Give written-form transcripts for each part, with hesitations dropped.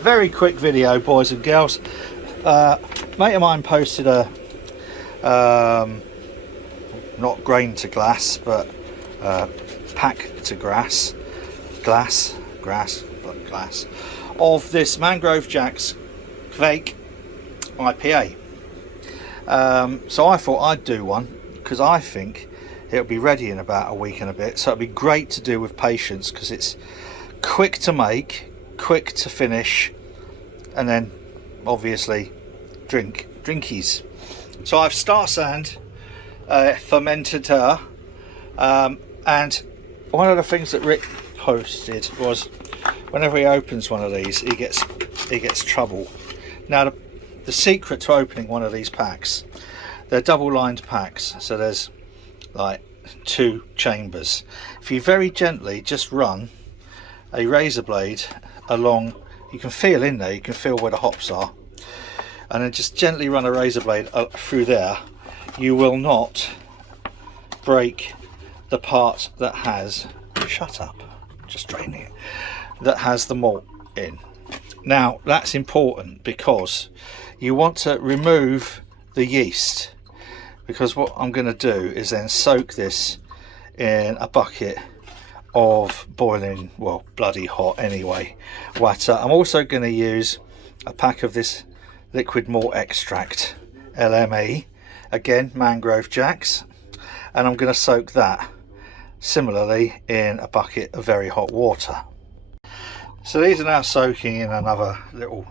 very quick video, boys and girls. Mate of mine posted a not grain to glass, but pack to glass of this Mangrove Jack's Kveik IPA. So I thought I'd do one because I think it'll be ready in about a week and a bit, so it'll be great to do with patience because it's quick to make, quick to finish, and then obviously drinkies. So I've star sand fermented her, and one of the things that Rick posted was whenever he opens one of these he gets trouble. Now the secret to opening one of these packs, they're double lined packs, so there's like 2 chambers. If you very gently just run a razor blade along, you can feel in there, you can feel where the hops are, and then just gently run a razor blade through there, you will not break the part that has, shut up, just draining it, that has the malt in. Now that's important because you want to remove the yeast, because what I'm going to do is then soak this in a bucket of boiling, well, bloody hot anyway, water. I'm also going to use a pack of this liquid malt extract, LME, again Mangrove Jacks, and I'm going to soak that similarly in a bucket of very hot water. So these are now soaking in another little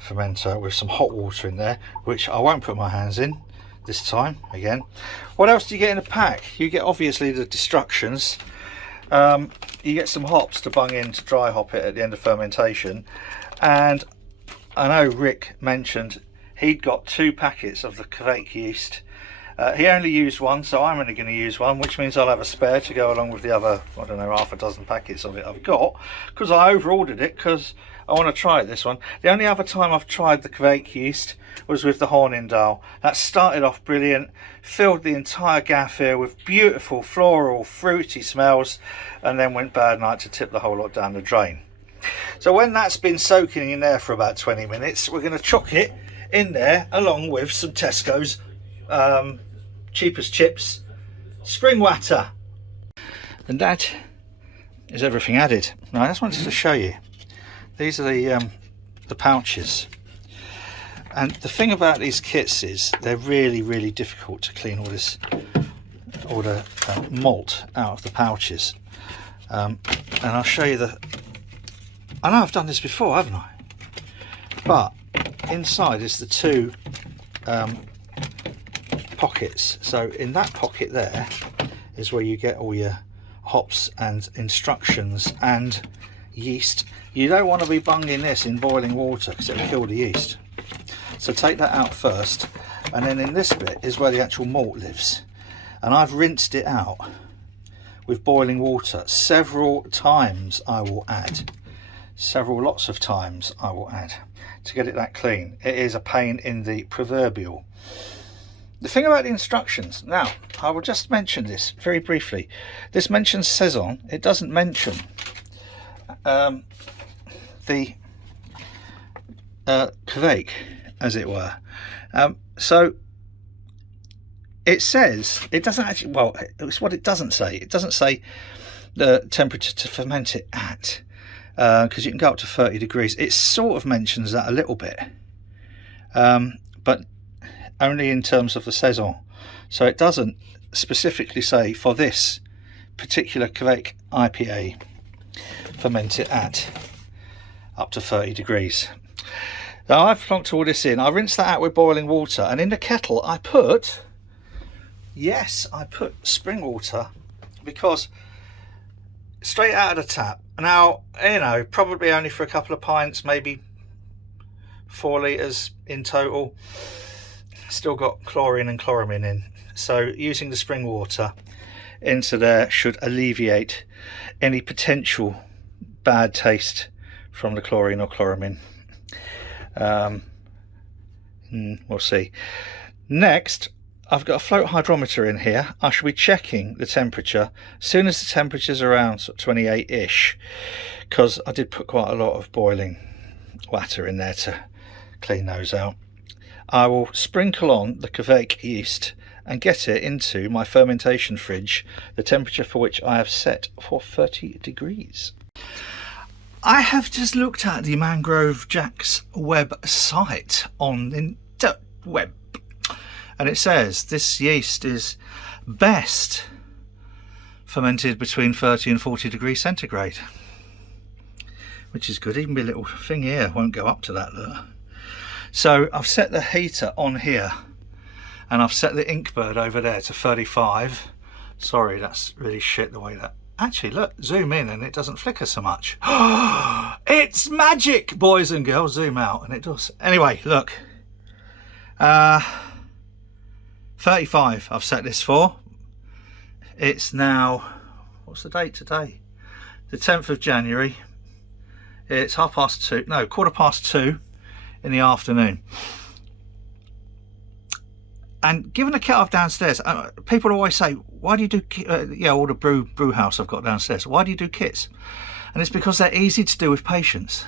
fermenter with some hot water in there, which I won't put my hands in this time again. What else do you get in a pack? You get obviously the destructions. You get some hops to bung in to dry hop it at the end of fermentation, and I know Rick mentioned he'd got 2 packets of the Kveik yeast. He only used one, so I'm only going to use one, which means I'll have a spare to go along with the other, I don't know, half a dozen packets of it I've got, because I over-ordered it because I want to try this one. The only other time I've tried the Kveik yeast was with the Hornindal. That started off brilliant, filled the entire gaff here with beautiful floral fruity smells, and then went bad night to tip the whole lot down the drain. So when that's been soaking in there for about 20 minutes, we're going to chuck it in there along with some Tesco's cheapest chips, spring water, and that is everything added. Now I just wanted to show you, these are the pouches, and the thing about these kits is they're really difficult to clean all the malt out of the pouches, and I'll show you I know I've done this before, haven't I? But inside is the 2 pockets. So in that pocket there is where you get all your hops and instructions and yeast. You don't want to be bunging this in boiling water because it'll kill the yeast. So take that out first, and then in this bit is where the actual malt lives, and I've rinsed it out with boiling water several times. Lots of times I will add to get it that clean. It is a pain in the proverbial. The thing about the instructions, now I will just mention this very briefly. This mentions saison, it doesn't mention the Kveik, as it were. So it says, it doesn't actually, well, it's what it doesn't say. It doesn't say the temperature to ferment it at, because you can go up to 30 degrees. It sort of mentions that a little bit, but only in terms of the saison. So it doesn't specifically say for this particular Kveik IPA ferment it at up to 30 degrees. Now I've plonked all this in. I rinsed that out with boiling water, and in the kettle I put spring water, because straight out of the tap. Now, you know, probably only for a couple of pints, maybe 4 litres in total. Still got chlorine and chloramine in, so using the spring water into there should alleviate any potential bad taste from the chlorine or chloramine. We'll see. Next, I've got a float hydrometer in here. I shall be checking the temperature as soon as the temperature's around sort of 28-ish, because I did put quite a lot of boiling water in there to clean those out. I will sprinkle on the Kveik yeast and get it into my fermentation fridge, the temperature for which I have set for 30 degrees. I have just looked at the Mangrove Jack's website on the web, and it says this yeast is best fermented between 30 and 40 degrees centigrade, which is good. Even my little thing here won't go up to that, look. So I've set the heater on here, and I've set the Inkbird over there to 35. Sorry, that's really shit the way that... Actually, look, zoom in and it doesn't flicker so much. It's magic, boys and girls. Zoom out and it does. Anyway, look. 35 I've set this for. It's now, what's the date today? The 10th of January. It's 2:15 in the afternoon. And given the kit I've downstairs, people always say, why do you do, all the brew house I've got downstairs, why do you do kits? And it's because they're easy to do with patients.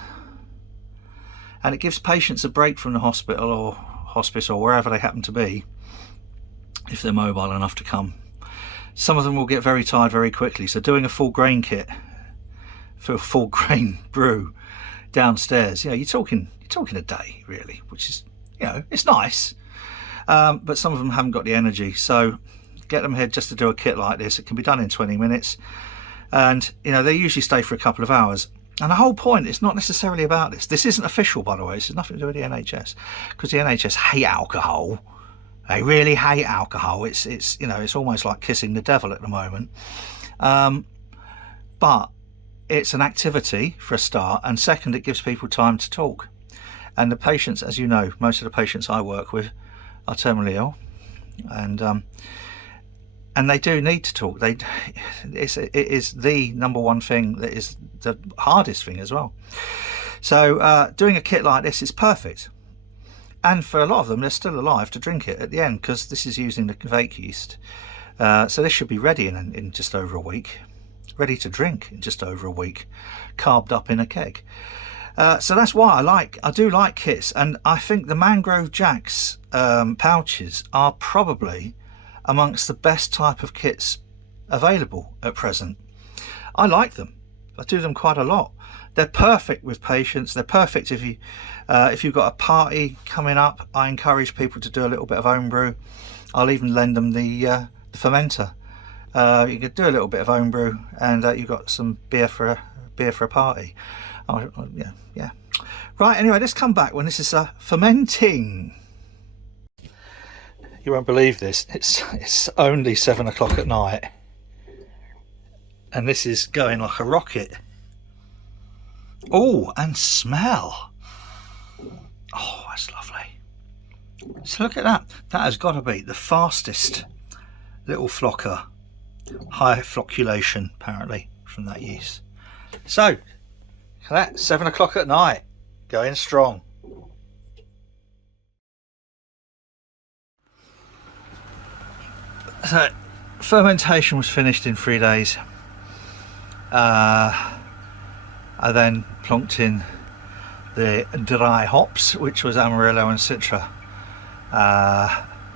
And it gives patients a break from the hospital or hospice or wherever they happen to be, if they're mobile enough to come. Some of them will get very tired very quickly. So doing a full grain kit for a full grain brew downstairs, you're talking a day really, which is, it's nice. But some of them haven't got the energy, so get them here just to do a kit like this. It can be done in 20 minutes, and they usually stay for a couple of hours. And the whole point is not necessarily about this. This isn't official, by the way. This has nothing to do with the NHS, because the NHS hate alcohol. They really hate alcohol. It's almost like kissing the devil at the moment. But it's an activity for a start, and second, it gives people time to talk. And the patients, as you know, most of the patients I work with are terminally ill, and they do need to talk. It is the number one thing that is the hardest thing as well. So doing a kit like this is perfect, and for a lot of them, they're still alive to drink it at the end, because this is using the Kveik yeast. So this should be ready in just over a week, ready to drink in just over a week, carved up in a keg. So that's why I do like kits, and I think the Mangrove Jack's pouches are probably amongst the best type of kits available at present. I like them. I do them quite a lot. They're perfect with patients. They're perfect if you've got a party coming up. I encourage people to do a little bit of homebrew. I'll even lend them the fermenter. You could do a little bit of homebrew, and you've got some beer for a party. Oh, yeah. Right, anyway, let's come back when this is fermenting. You won't believe this. It's only 7 o'clock at night, and this is going like a rocket. Oh, and smell. Oh, that's lovely. So look at that. That has got to be the fastest little flocker. High flocculation, apparently, from that yeast. So, look at that, 7 o'clock at night, going strong. So, fermentation was finished in 3 days. I then plonked in the dry hops, which was Amarillo and Citra,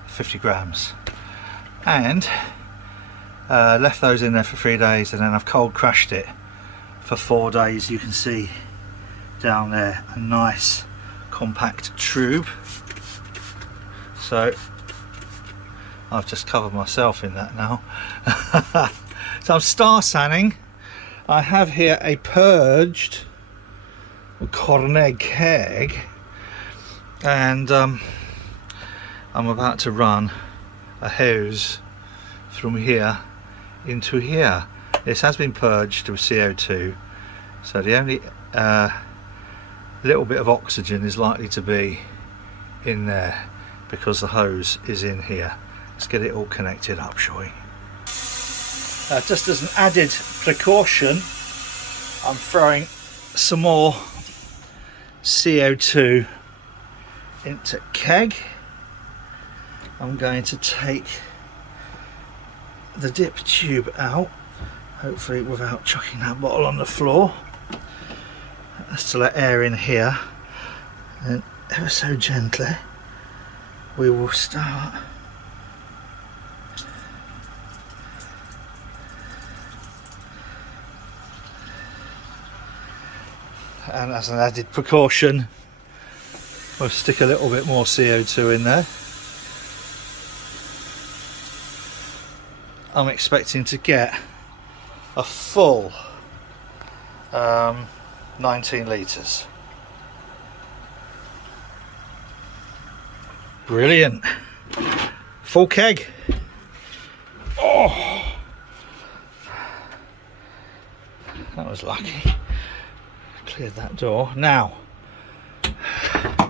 50 grams, and left those in there for 3 days, and then I've cold crushed it for 4 days. You can see down there a nice compact tube. So I've just covered myself in that now. So I'm star sanning. I have here a purged Cornet keg, and I'm about to run a hose from here into here. This has been purged with CO2, so the only little bit of oxygen is likely to be in there because the hose is in here. Let's get it all connected up, shall we? Just as an added precaution, I'm throwing some more CO2 into keg. I'm going to take the dip tube out, hopefully without chucking that bottle on the floor. That's to let air in here. And ever so gently we will start and, as an added precaution, we'll stick a little bit more CO2 in there. I'm expecting to get a full 19 litres. Brilliant. Full keg. Oh, that was lucky. Cleared that door. Now, I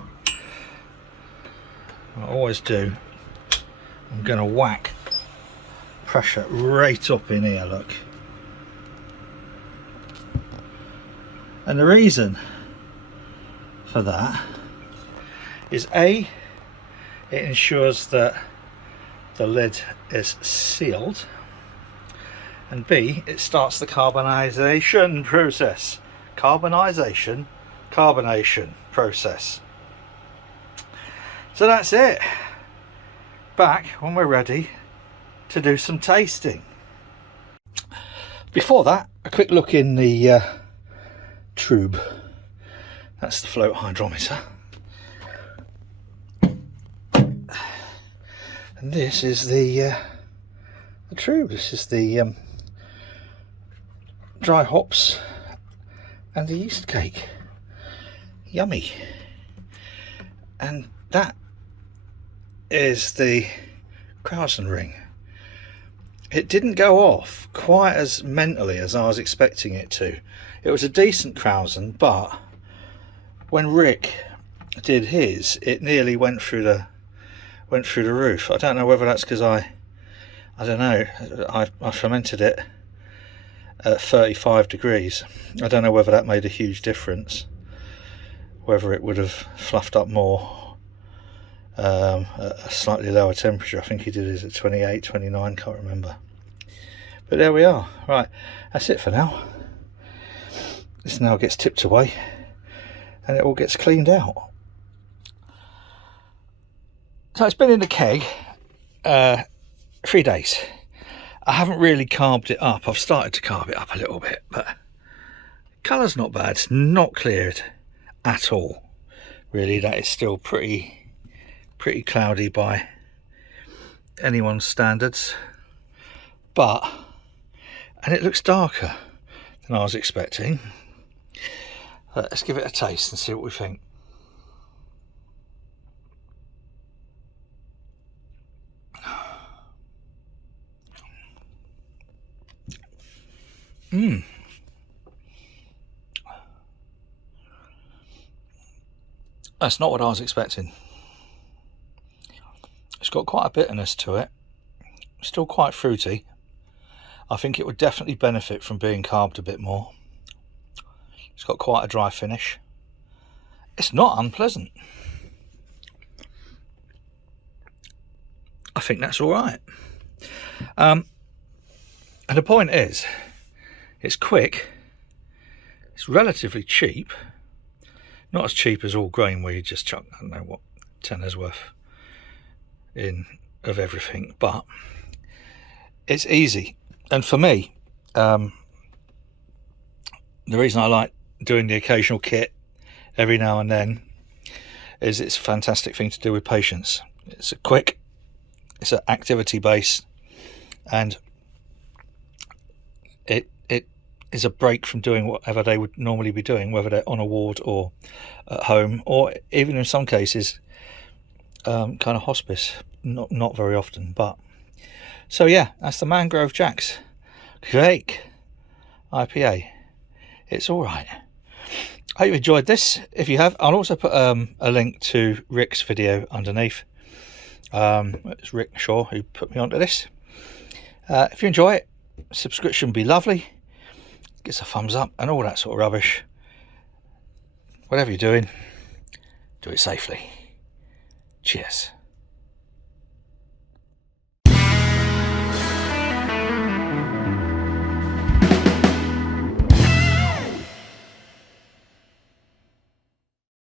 always do, I'm going to whack pressure right up in here, look. And the reason for that is A, it ensures that the lid is sealed, and B, it starts the carbonization process. Carbonization, carbonation process. So that's it. Back when we're ready to do some tasting. Before that, a quick look in the tube. That's the float hydrometer. And this is the tube. This is the dry hops and the yeast cake. Yummy. And that is the Krausen ring. It didn't go off quite as mentally as I was expecting it to. It was a decent Krausen, but when Rick did his, it nearly went through the roof. I don't know whether that's because I don't know, I fermented it at 35 degrees. I don't know whether that made a huge difference, whether it would have fluffed up more at a slightly lower temperature. I think he did his at 28, 29, can't remember. But there we are. Right, that's it for now. This now gets tipped away and it all gets cleaned out. So it's been in the keg 3 days. I haven't really carbed it up. I've started to carb it up a little bit, but colour's not bad. It's not cleared at all. Really, that is still pretty cloudy by anyone's standards. And it looks darker than I was expecting. Let's give it a taste and see what we think. That's not what I was expecting. It's got quite a bitterness to it. Still quite fruity. I think it would definitely benefit from being carved a bit more. It's got quite a dry finish. It's not unpleasant. I think that's all right. And the point is, it's quick, it's relatively cheap, not as cheap as all grain where you just chuck, I don't know what, tenner's worth in of everything, but it's easy. And for me, the reason I like doing the occasional kit every now and then is it's a fantastic thing to do with patients. It's a quick, it's an activity based, and it is a break from doing whatever they would normally be doing, whether they're on a ward or at home, or even in some cases kind of hospice. Not very often, but so yeah, that's the Mangrove Jack's Kveik IPA. It's all right. I hope you enjoyed this. If you have, I'll also put a link to Rick's video underneath. It's Rick Shaw who put me onto this. If you enjoy it, subscription would be lovely. Give us a thumbs up and all that sort of rubbish. Whatever you're doing, do it safely. Cheers.